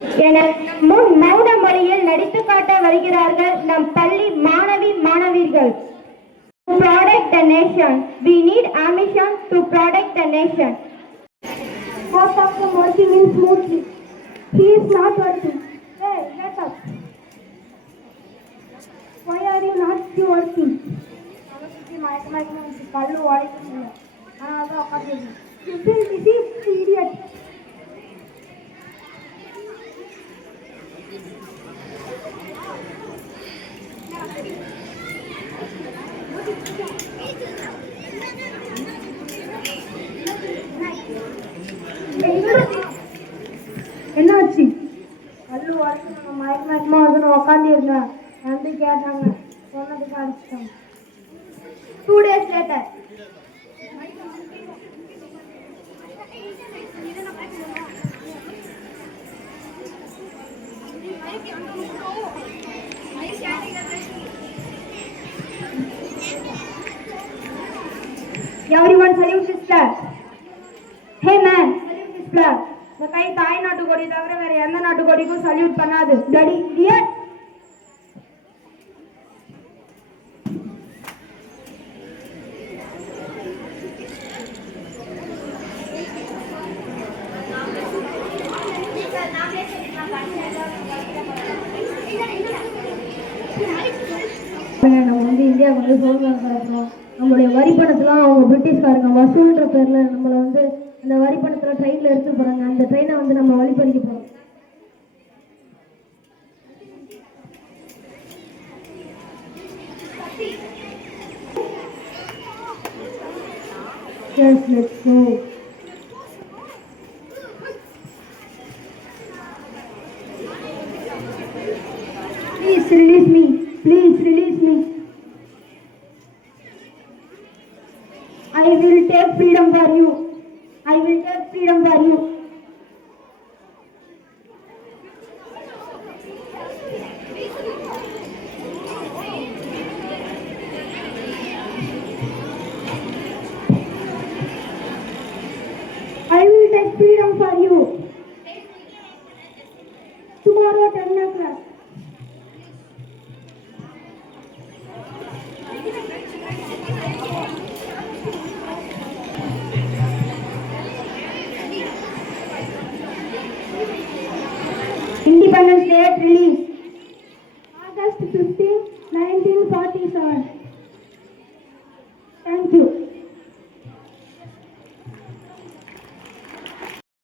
என முன் மௌன மொழியில் நடித்து காட்ட வருகிறார்கள் நம் பள்ளி மாணவிகள். To protect the nation, we need ambition to protect the nation. Both of them working in smoothly. He is not working. Hey, get up. Why are you not working? You feel deceived, idiot. என்னாச்சு? கல்லு வரைக்கும் நம்ம மயக்கமா வந்து உக்காந்து இருந்தேன். வந்து கேட்டாங்க, சொன்னதுக்கு அடிச்சிட்டாங்க. 2 days later. Everyone salute this flag. Hey man, salute this flag. இந்த கை தாய் நாட்டு கொடி தவிர வேற எந்த நாட்டு கொடிக்கும் சல்யூட் பண்ணாது. Bloody idiot. நம்ம வந்து இந்தியாவுக்கு வந்து சுதந்திரம் கிடைக்கிறோம். நம்மளுடைய வரி பணத்தெல்லாம் அவங்க பிரிட்டிஷ்காரங்க வசூல்ன்ற பேர்ல நம்மளை வந்து அந்த வரி பணத்துல ட்ரெயின்ல எடுத்து போறாங்க. அந்த ட்ரெயினை வந்து நம்ம வழிபறிக்க போறோம். Yes, let's go. Please release me. Please release me. I will take freedom for you. I will take freedom for you. I will take freedom for you. Tomorrow 10 o'clock. Independence Day release. August 15, 1947.